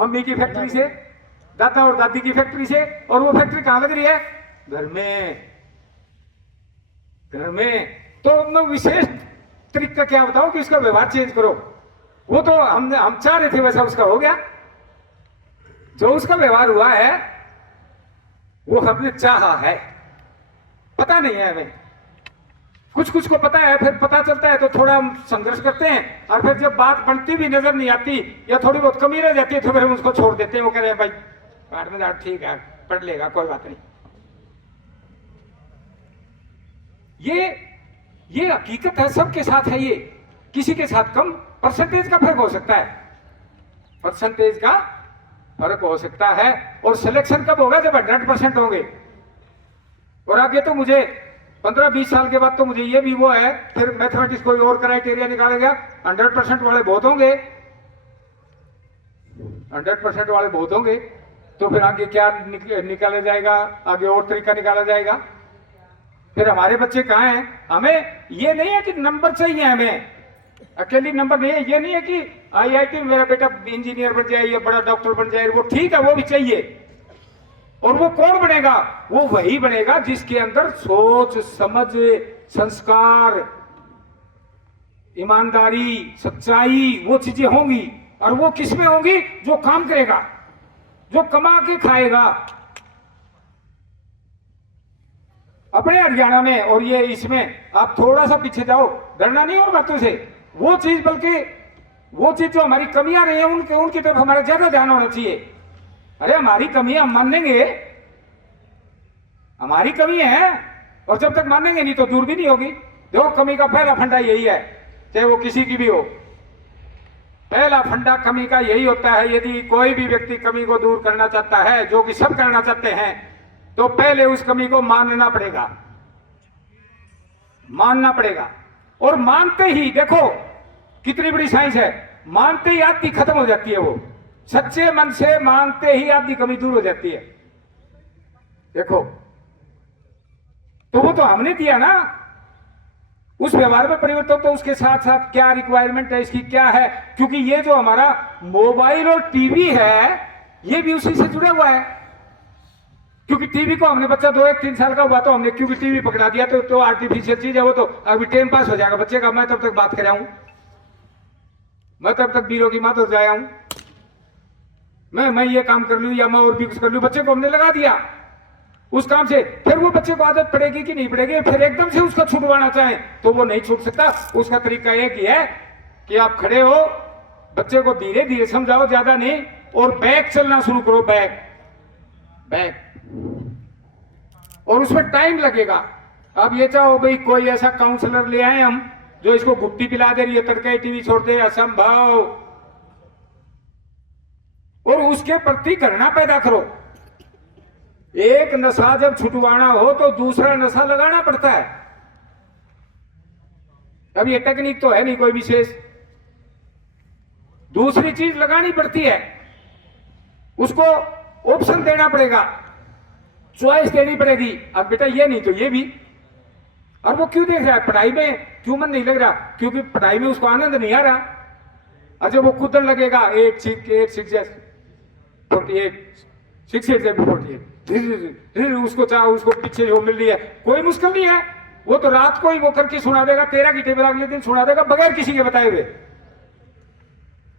Mummy की factory से, दादा और दादी की फैक्ट्री से। और वो फैक्ट्री कहां लग रही है? घर में। घर में तो मैं विशेष तरीका क्या बताऊं कि उसका व्यवहार चेंज करो। वो तो हम चाह रहे थे, वैसा उसका हो गया। जो उसका व्यवहार हुआ है वो हमने चाहा है, पता नहीं है हमें। कुछ कुछ को पता है, फिर पता चलता है तो थोड़ा हम संघर्ष करते हैं, और फिर जब बात बनती भी नजर नहीं आती या थोड़ी बहुत कमी रह जाती है तो फिर हम उसको छोड़ देते हैं। वो कह रहे हैं भाई काट में जा, ठीक है पढ़ लेगा, कोई बात नहीं। ये हकीकत है, सबके साथ है ये, किसी के साथ कम। परसेंटेज का फर्क हो सकता है, परसेंटेज का फर्क हो सकता है। और सिलेक्शन कब होगा? जब 100% होंगे। और आगे तो मुझे 15-20 साल के बाद तो मुझे ये भी वो है, फिर मैथमेटिक्स कोई और क्राइटेरिया निकालेगा। 100% वाले बहुत होंगे, 100% वाले बहुत होंगे, तो फिर आगे क्या निकाला जाएगा? आगे और तरीका निकाला जाएगा। फिर हमारे बच्चे कहाँ हैं? हमें ये नहीं है कि नंबर चाहिए, हमें अकेली नंबर नहीं है। ये नहीं है कि IIT में मेरा बेटा इंजीनियर बन जाए या बड़ा डॉक्टर बन जाए, वो ठीक है, वो भी चाहिए। और वो कौन बनेगा? वो वही बनेगा जिसके अंदर सोच, समझ, संस्कार, ईमानदारी, सच्चाई, वो चीजें होंगी। और वो किसमें होंगी? जो काम करेगा, जो कमा के खाएगा। अपने हरियाणा में और ये इसमें आप थोड़ा सा पीछे जाओ, डरना नहीं और बातों से। वो चीज, बल्कि वो चीज जो हमारी कमियां रही हैं उनकी तरफ हमारा ज्यादा ध्यान होना चाहिए। अरे हमारी कमियां हम मानेंगे, हमारी कमी है, और जब तक मानेंगे नहीं तो दूर भी नहीं होगी। देखो कमी का पहला फंडा यही है, चाहे वो किसी की भी हो। पहला फंडा कमी का यही होता है, यदि कोई भी व्यक्ति कमी को दूर करना चाहता है, जो कि सब करना चाहते हैं, तो पहले उस कमी को मानना पड़ेगा, मानना पड़ेगा। और मानते ही, देखो कितनी बड़ी साइंस है, मानते ही आदि खत्म हो जाती है। वो सच्चे मन से मानते ही आदि कमी दूर हो जाती है। देखो, तो वो तो हमने दिया ना। उस व्यवहार में परिवर्तन, तो उसके साथ साथ क्या रिक्वायरमेंट है इसकी, क्या है? क्योंकि ये जो हमारा मोबाइल और टीवी है, ये भी उसी से जुड़ा हुआ है। क्योंकि टीवी को हमने, बच्चा 2-1-3 साल का हुआ तो हमने क्योंकि टीवी पकड़ा दिया, तो आर्टिफिशियल चीज है वो, तो अभी टाइम पास हो जाएगा बच्चे का। मैं तब तक बात कर रहा हूं, मैं तब तक बीरों की मात हो जाया हूं, मैं ये काम कर लूं या मैं और भी कुछ कर लूं। बच्चे को हमने लगा दिया उस काम से। फिर वो बच्चे को आदत पड़ेगी कि नहीं पड़ेगी? फिर एकदम से उसका छुटवाना चाहे तो वो नहीं छूट सकता। उसका तरीका एक ही है कि आप खड़े हो, बच्चे को धीरे धीरे समझाओ, ज्यादा नहीं, और बैक चलना शुरू करो, बैक बैक। और उसमें टाइम लगेगा। अब ये चाहो भाई कोई ऐसा काउंसलर ले आए हम जो इसको गुट्टी पिला दे, रही है तड़के टीवी छोड़ दे, असंभव। और उसके प्रति घृणा पैदा करो। एक नशा जब छुटवाना हो तो दूसरा नशा लगाना पड़ता है। अब ये टेक्निक तो है नहीं कोई विशेष, दूसरी चीज लगानी पड़ती है, उसको ऑप्शन देना पड़ेगा, चॉइस देनी पड़ेगी। अब बेटा ये नहीं तो ये भी। और वो क्यों देख रहा है? पढ़ाई में क्यों मन नहीं लग रहा? क्योंकि पढ़ाई में उसको आनंद नहीं आ रहा। अच्छा वो कूदन लगेगा, 8 6 48 6 8 48, उसको चाह उसको पीछे जो मिल रही है कोई मुश्किल नहीं है। वो तो रात को ही वो करके सुना देगा, 13 की टेबल अगले दिन सुना देगा बगैर किसी के बताए हुए।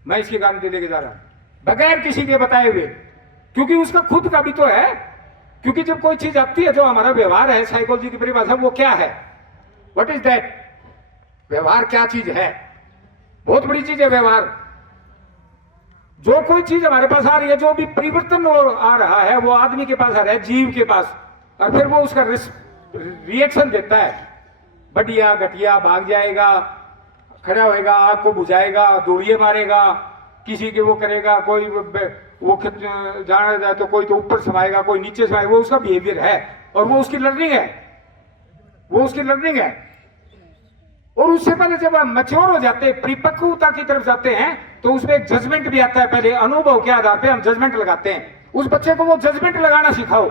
मैं इसकी गारंटी देके जा रहा हूं, बगैर किसी के बताए हुए, क्योंकि उसका खुद का भी तो है। क्योंकि जब कोई चीज आती है, जो हमारा व्यवहार है, साइकोलॉजी की परिभाषा वो क्या है? What is that? व्यवहार क्या चीज है? बहुत बड़ी चीज है व्यवहार। जो कोई चीज हमारे पास आ रही है, जो भी परिवर्तन आ रहा है, वो आदमी के पास आ रहा है, जीव के पास, और फिर वो उसका रिएक्शन देता है। बढ़िया घटिया, भाग जाएगा, खड़ा होएगा, आग को बुझाएगा, दौड़िए मारेगा, किसी के वो करेगा, कोई वो जाना जाए तो कोई तो ऊपर समाएगा, कोई नीचे समाएगा। वो उसका बिहेवियर है और वो उसकी लर्निंग है, वो उसकी लर्निंग है। और उससे पहले जब हम मैच्योर हो जाते हैं, परिपक्वता की तरफ जाते हैं, तो उसमें एक जजमेंट भी आता है। पहले अनुभव के आधार पे हम जजमेंट लगाते हैं। उस बच्चे को वो जजमेंट लगाना सिखाओ,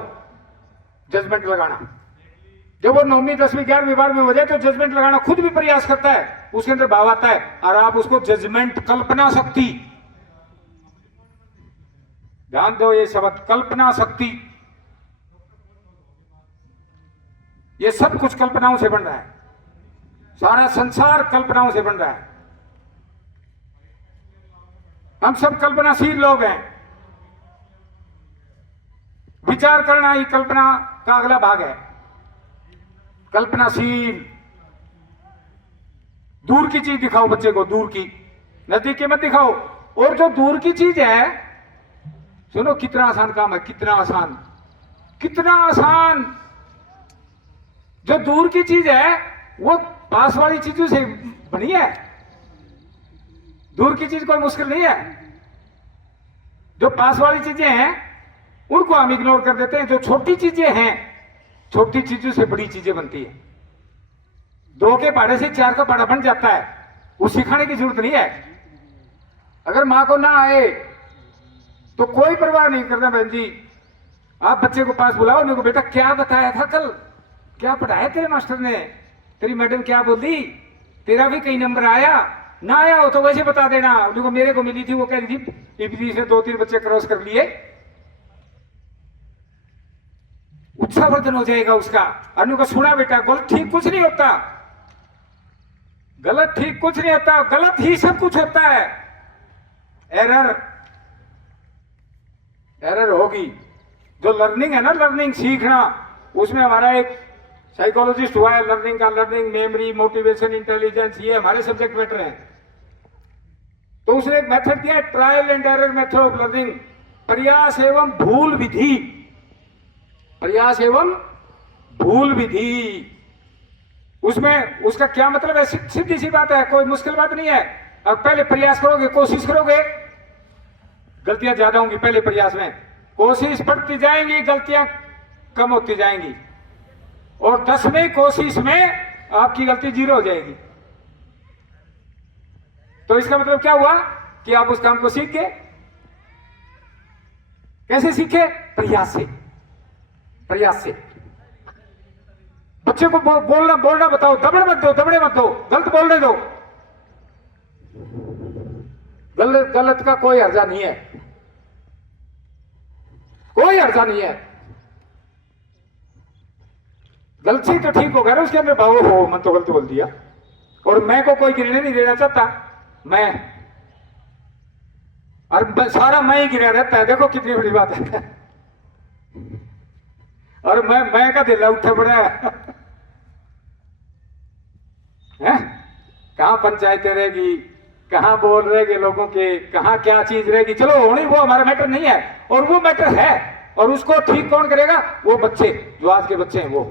जजमेंट लगाना। जब वो 9वीं 10वीं 11वीं 12वीं हो जाए तो जजमेंट लगाना खुद भी प्रयास करता है, उसके अंदर भाव आता है। और आप उसको जजमेंट, कल्पना शक्ति, ध्यान दो ये शब्द कल्पना शक्ति, ये सब कुछ कल्पनाओं से बन रहा है, सारा संसार कल्पनाओं से बन रहा है। हम सब कल्पनाशील लोग हैं। विचार करना ही कल्पना का अगला भाग है। कल्पनाशील, दूर की चीज दिखाओ बच्चे को, दूर की, नजदीक की मत दिखाओ। और जो दूर की चीज है, सुनो कितना आसान काम है, कितना आसान, कितना आसान। जो दूर की चीज है वो पास वाली चीजों से बनी है। दूर की चीज कोई मुश्किल नहीं है। जो पास वाली चीजें हैं उनको हम इग्नोर कर देते हैं। जो छोटी चीजें हैं, छोटी चीजों से बड़ी चीजें बनती है। 2 के पहाड़े से 4 का पहाड़ा बन जाता है, वो सिखाने की जरूरत नहीं है। अगर मां को ना आए तो कोई परवाह नहीं करना। बहन जी, आप बच्चे को पास बुलाओ, उनको बेटा क्या बताया था कल, क्या पढ़ाया तेरे मास्टर ने, तेरी मैडम क्या बोली, तेरा भी कई नंबर आया, ना आया हो तो वैसे बता देना। उनको मेरे को मिली थी, वो कह रही थी इब्लीस ने 2-3 बच्चे क्रॉस कर लिए। उत्साहवर्धन हो जाएगा उसका। अनु को सुना बेटा, गलत ठीक कुछ नहीं होता, गलत ठीक कुछ नहीं होता, गलत ही सब कुछ होता है। एरर, एरर होगी। जो लर्निंग है ना, लर्निंग सीखना, उसमें हमारा एक साइकोलॉजिस्ट हुआ है लर्निंग का, लर्निंग, मेमोरी, मोटिवेशन, इंटेलिजेंस, ये हमारे सब्जेक्ट मैटर है। तो उसने एक मेथड दिया है, trial and error method of learning, प्रयास एवं भूल विधि, प्रयास एवं भूल विधि। उसमें उसका क्या मतलब है, सीधी सी बात है, कोई मुश्किल बात नहीं है। अब पहले प्रयास करोगे, कोशिश करोगे, गलतियां ज्यादा होंगी पहले प्रयास में, कोशिश बढ़ती जाएंगी, गलतियां कम होती जाएंगी, और 10वें कोशिश में आपकी गलती 0 हो जाएगी। तो इसका मतलब क्या हुआ कि आप उस काम को सीख गए। कैसे सीखे? प्रयास से, प्रयास से। बच्चे को बोलना बताओ, दबड़े मत दो, दबड़े मत दो, गलत बोलने दो। गलत का कोई हर्जा नहीं है, कोई हर्जा नहीं है। गलती तो ठीक होगा ना, उसके अंदर भाव हो, मन तो गलत बोल दिया। और मैं को कोई गिरने नहीं देना चाहता, मैं, और सारा मैं ही गिरा रहता है। देखो कितनी बड़ी बात है। और मैं का दिल उठा पड़ा है। कहां पंचायतें रहेगी, कहां बोल रहेगी लोगों के, कहां क्या चीज रहेगी। चलो होनी, वो हमारा मैटर नहीं है, और वो मैटर है, और उसको ठीक कौन करेगा? वो बच्चे, जो आज के बच्चे हैं वो।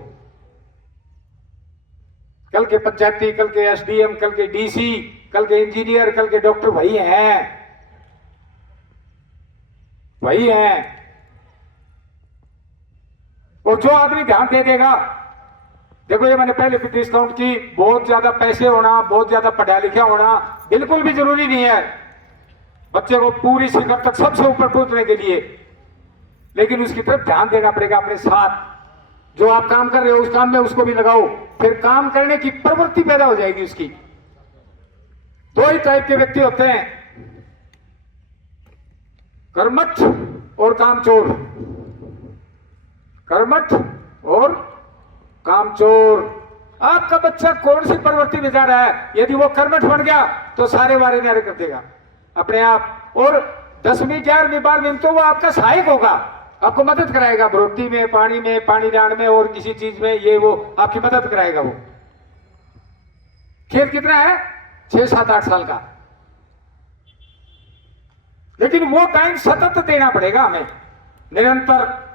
कल के पंचायती, कल के एसडीएम, कल के डीसी, कल के इंजीनियर, कल के डॉक्टर वही हैं, वही हैं। और जो आदमी ध्यान दे देगा, देखो ये मैंने पहले भी डिस्काउंट की, बहुत ज्यादा पैसे होना, बहुत ज्यादा पढ़ा लिखा होना बिल्कुल भी जरूरी नहीं है बच्चे को पूरी शिखर तक सबसे ऊपर पहुंचने के लिए। लेकिन उसकी तरफ ध्यान देना पड़ेगा अपने साथ। जो आप काम कर रहे हो उस काम में उसको भी लगाओ, फिर काम करने की प्रवृत्ति पैदा हो जाएगी उसकी। 2 ही टाइप के व्यक्ति होते हैं, कर्मठ और कामचोर, कर्मठ और कामचोर। आपका बच्चा कौन सी प्रवृत्ति में जा रहा है? यदि वो कर्मठ बन गया तो सारे वारे नारे कर देगा अपने आप, और 10वीं 11वीं 12वीं में तो वो आपका सहायक होगा, आपको मदद कराएगा, रोटी में, पानी दान में, और किसी चीज में, ये वो आपकी मदद कराएगा। वो खेल कितना है? 6, 7, 8 साल का। लेकिन वो टाइम सतत देना पड़ेगा हमें, निरंतर।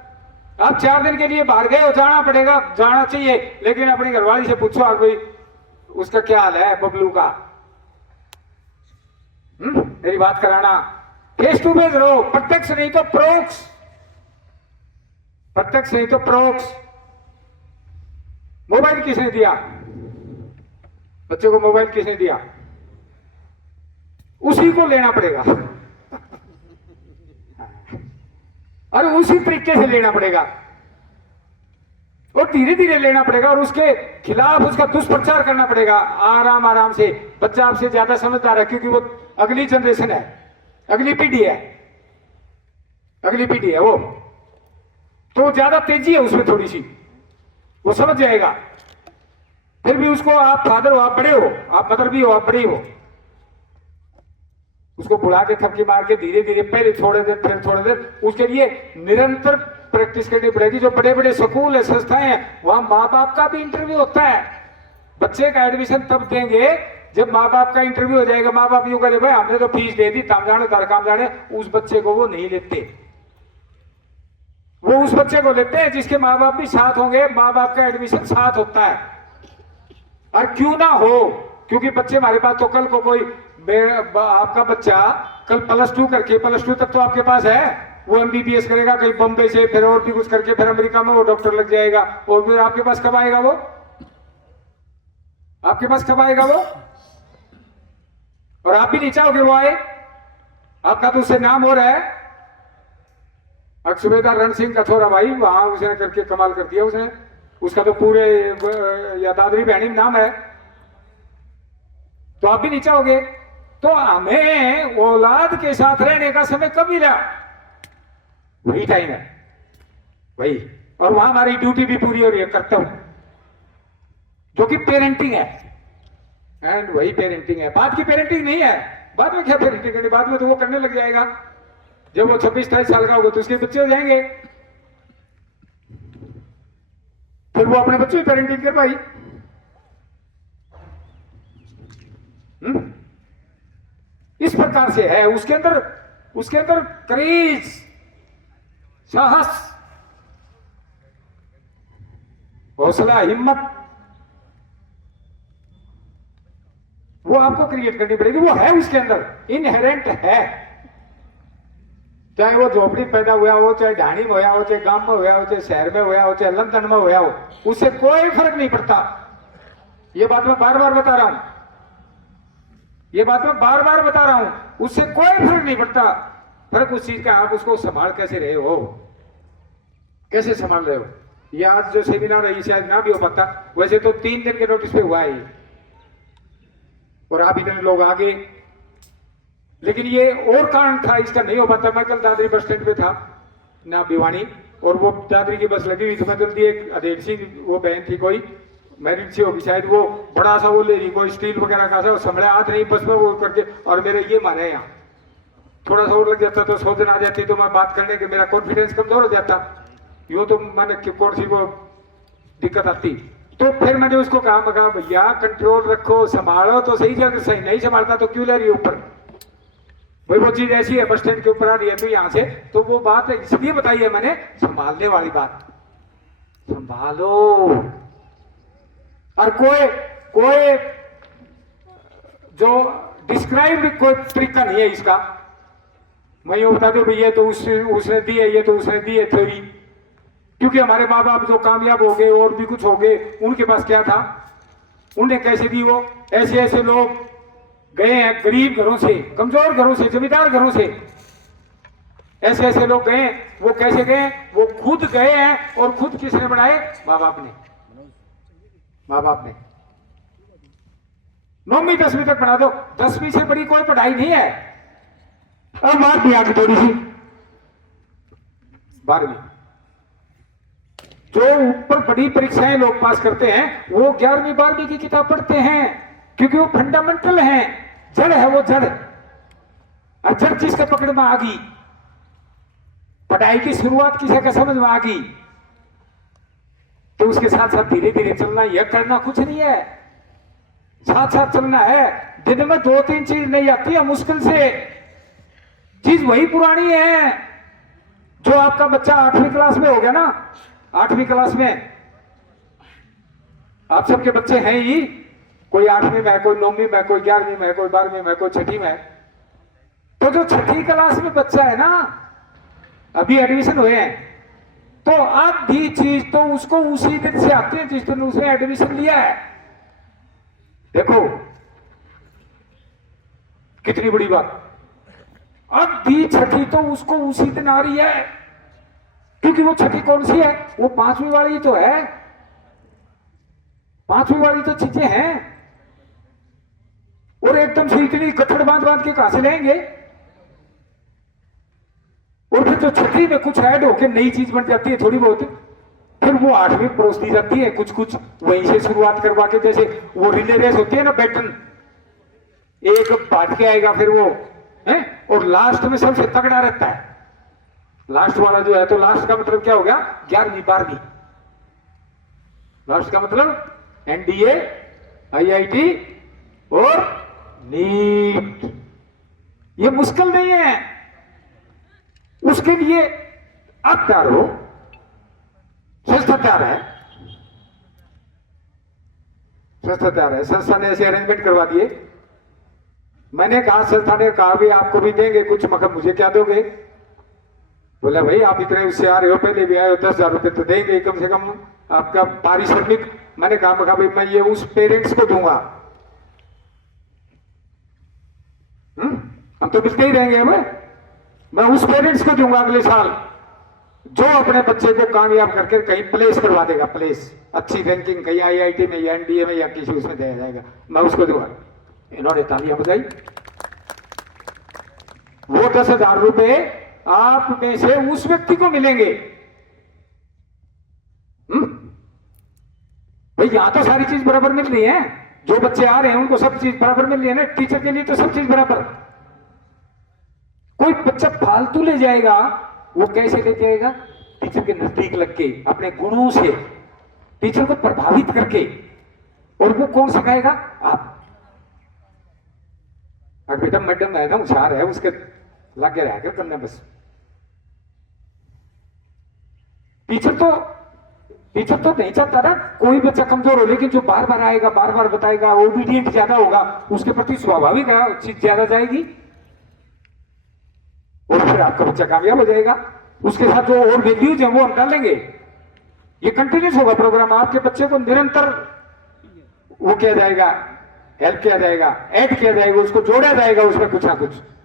आप 4 दिन के लिए बाहर गए हो, जाना पड़ेगा, जाना चाहिए, लेकिन अपनी घरवाली से पूछो आप भाई उसका क्या हाल है बबलू का, मेरी बात कराना। फेस टू फेस रहो, प्रत्यक्ष नहीं तो प्रोक्ष, प्रत्यक्ष नहीं तो प्रोक्ष। मोबाइल किसने दिया बच्चे को? मोबाइल किसने दिया? उसी को लेना पड़ेगा, और उसी तरीके से लेना पड़ेगा, और धीरे धीरे लेना पड़ेगा, और उसके खिलाफ उसका दुष्प्रचार करना पड़ेगा, आराम आराम से। बच्चा आपसे ज्यादा समझदार है, क्योंकि वो अगली जनरेशन है, अगली पीढ़ी है, अगली पीढ़ी है वो, तो ज्यादा तेजी है उसमें थोड़ी सी, वो समझ जाएगा। फिर भी उसको आप फादर हो, आप बड़े हो, आप मदर भी हो, आप बड़े हो, उसको बुला के थपकी मार के धीरे धीरे, पहले थोड़े देर फिर थोड़े देर, उसके लिए निरंतर प्रैक्टिस करनी पड़ेगी। जो बड़े बड़े स्कूल है, संस्थाएं हैं, वहां माँ बाप का भी इंटरव्यू होता है। बच्चे का एडमिशन तब देंगे जब माँ बाप का इंटरव्यू हो जाएगा। माँ बाप यूं कहते भाई हमने तो फीस दे दी, ताम जाने तार काम जाने, उस बच्चे को वो नहीं लेते। वो उस बच्चे को लेते हैं जिसके माँ बाप भी साथ होंगे, माँ बाप का एडमिशन साथ होता है। और क्यों ना हो, क्योंकि बच्चे हमारे पास तो कल को कोई आपका बच्चा कल +2 करके, +2 तक तो आपके पास है, वो MBBS करेगा कहीं बम्बई से, फिर और भी कुछ करके फिर अमेरिका में वो डॉक्टर लग जाएगा, और फिर आपके पास कब आएगा वो? आपके पास कब आएगा वो? और आप भी नहीं चाहोगे वो आए। आपका तो उससे नाम हो रहा है। सुबेदार रण सिंह कथोरा भाई, वहां उसने करके कमाल कर दिया उसने, उसका तो पूरे या दादरी बहनी में नाम है। तो आप भी नहीं चाहोगे। तो हमें औलाद के साथ रहने का समय कब मिला? वही टाइम है, वही। और वहां हमारी ड्यूटी भी पूरी हो रही है, कर्तव्य, जो कि पेरेंटिंग है। एंड वही पेरेंटिंग है, बाद की पेरेंटिंग नहीं है। बाद में क्या पेरेंटिंग करनी, बाद में तो वो करने लग जाएगा। जब वो 26-28 साल का होगा तो उसके बच्चे हो जाएंगे, फिर वो अपने बच्चों की पेरेंटिंग कर पाई। इस प्रकार से है उसके अंदर करेज, साहस, हौसला, हिम्मत, वो आपको क्रिएट करनी पड़ेगी। वो है उसके अंदर, इनहेरेंट है। चाहे वो झोपड़ी पैदा हुआ हो, चाहे ढाणी में हुआ हो, चाहे गांव में हुआ हो, चाहे शहर में हुआ हो, चाहे लंदन में हुआ हो, उससे कोई फर्क नहीं पड़ता। ये बात मैं बार बार बता रहा हूं, ये बात मैं बार बार बता रहा हूं, उससे कोई फर्क नहीं पड़ता। फर्क उस चीज का आप उसको संभाल कैसे रहे हो, कैसे संभाल रहे हो। ये आज जो सेमिनार है ये शायद ना भी हो पाता, वैसे तो 3 दिन के नोटिस पे हुआ है, और आप इतने लोग आगे, लेकिन ये और कारण था इसका नहीं हो पाता। मैं कल दादरी बस स्टैंड पे था ना भिवानी, और वो दादरी की बस लगी हुई थी। मैं जल्दी एक अधेड़ सी वो बहन थी, कोई मैरिड सी होगी शायद, वो बड़ा सा वो ले रही, कोई स्टील वगैरह का सा संभला हाथ नहीं बस में वो करके, और मेरे ये माने यहाँ थोड़ा सा और लग जाता तो सोचन आ जाती, तो मैं बात करने के मेरा कॉन्फिडेंस कमजोर हो जाता। यूं तो मैंने कौन सी को दिक्कत आती। तो फिर मैंने उसको कहा, मैं कहा भैया कंट्रोल रखो, संभालो तो सही जगह, सही नहीं संभालता तो क्यों ले रही ऊपर। भाई वो चीज ऐसी है, बस स्टैंड के ऊपर आ रही है तो यहाँ से, तो वो बात इसलिए बताई है मैंने, संभालने वाली बात, संभालो। और कोई जो डिस्क्राइब कोई तरीका नहीं है इसका। मैं ये बता दूं भैया तो उसने दी है, ये तो उसने दी है थ्योरी। क्योंकि हमारे माँ बाप जो कामयाब हो गए और भी कुछ हो गए, उनके पास क्या था, उन्हें कैसे दी वो। ऐसे ऐसे लोग गए हैं गरीब घरों से, कमजोर घरों से, जमींदार घरों से, ऐसे ऐसे लोग गए। वो कैसे गए, वो खुद गए हैं, और खुद किसने बनाए, माँ बाप ने। माँ बाप ने 9वीं 10वीं तक पढ़ा दो, 10वीं से बड़ी कोई पढ़ाई नहीं है। अब मार दिया कि थोड़ी सी 12वीं, जो ऊपर बड़ी परीक्षाएं लोग पास करते हैं वो 11वीं 12वीं की किताब पढ़ते हैं, क्योंकि वो फंडामेंटल है, जड़ है वो जड़। और जड़ जिसके पकड़ में आ गई, पढ़ाई की शुरुआत किसी का समझ में आ गई, तो उसके साथ साथ धीरे धीरे चलना, यह करना कुछ नहीं है, साथ साथ चलना है। दिन में 2-3 चीज नहीं आती है मुश्किल से, चीज वही पुरानी है। जो आपका बच्चा 8वीं क्लास में हो गया ना, 8वीं क्लास में आप सबके बच्चे हैं ही, कोई 8वीं में है, कोई 9वीं में है, कोई 11वीं में है, कोई 12वीं में है, कोई 6ठी में है। तो जो 6ठी क्लास में बच्चा है ना, अभी एडमिशन हुए हैं, तो आधी चीज तो उसको उसी दिन से आती है जिस दिन उसने एडमिशन लिया है। देखो कितनी बड़ी बात, आधी 6ठी तो उसको उसी दिन आ रही है। क्योंकि वो 6ठी कौन सी है, वो 5वीं वाली तो है, 5वीं वाली तो चीजें हैं। और एकदम से इतनी कट्ठड़ बांध बांध के कहां से लेंगे। और फिर जो छठी में कुछ ऐड होकर नई चीज बन जाती है थोड़ी बहुत, फिर वो 8वीं परोस दी जाती है, कुछ कुछ वहीं से शुरुआत करवा के, जैसे वो रिले रेस होती है ना, बैटन एक बांट के आएगा फिर वो है, और लास्ट में सबसे तगड़ा रहता है लास्ट वाला जो है। तो लास्ट का मतलब क्या हो गया, 11वीं 12वीं। लास्ट का मतलब एनडीए, आईआईटी और नीट। ये मुश्किल नहीं है, उसके लिए आप तैयार हो, संस्था तैयार है, संस्था तैयार है। संस्था ने ऐसे अरेंजमेंट करवा दिए। मैंने कहा, संस्था ने कहा भी आपको भी देंगे कुछ, मगर मुझे क्या दोगे? बोला भाई आप इतने उससे आ रहे हो, पहले भी आए हो, 10,000 रुपए तो देंगे कम से कम आपका पारिश्रमिक। मैंने कहा भाई मैं ये उस पेरेंट्स को दूंगा, हम तो मिलते ही रहेंगे हमें, मैं उस पेरेंट्स को दूंगा अगले साल जो अपने बच्चे को कामयाब करके कहीं प्लेस करवा देगा, प्लेस अच्छी रैंकिंग कहीं आईआईटी में या एनडीए में या किसी उसमें दिया जाएगा, मैं उसको दूंगा। इन्होंने तालियां बजाई। वो 10,000 रुपए आप में से उस व्यक्ति को मिलेंगे। भाई यहां तो सारी चीज बराबर मिल रही है, जो बच्चे आ रहे हैं उनको सब चीज बराबर मिल रही है ना, टीचर के लिए तो सब चीज बराबर। कोई बच्चा फालतू ले जाएगा, वो कैसे ले जाएगा? टीचर के नजदीक लग के, अपने गुणों से टीचर को प्रभावित करके। और वो कौन सिखाएगा? आप। अगर बेटा मैडम है ना, होशियार है, उसके लगे रह कर करना बस। टीचर तो नहीं चाहता ना कोई बच्चा कमजोर हो, लेकिन जो बार बार आएगा, बार बार बताएगा, ओबीडियंट ज्यादा होगा, उसके प्रति स्वाभाविक है चीज ज्यादा जाएगी और फिर आपका बच्चा कामयाब हो जाएगा। उसके साथ जो और वैल्यूज है वो हम डालेंगे। ये कंटिन्यूस होगा प्रोग्राम, आपके बच्चे को निरंतर वो किया जाएगा, हेल्प किया जाएगा, ऐड किया जाएगा, उसको जोड़ा जाएगा उसमें कुछ ना कुछ।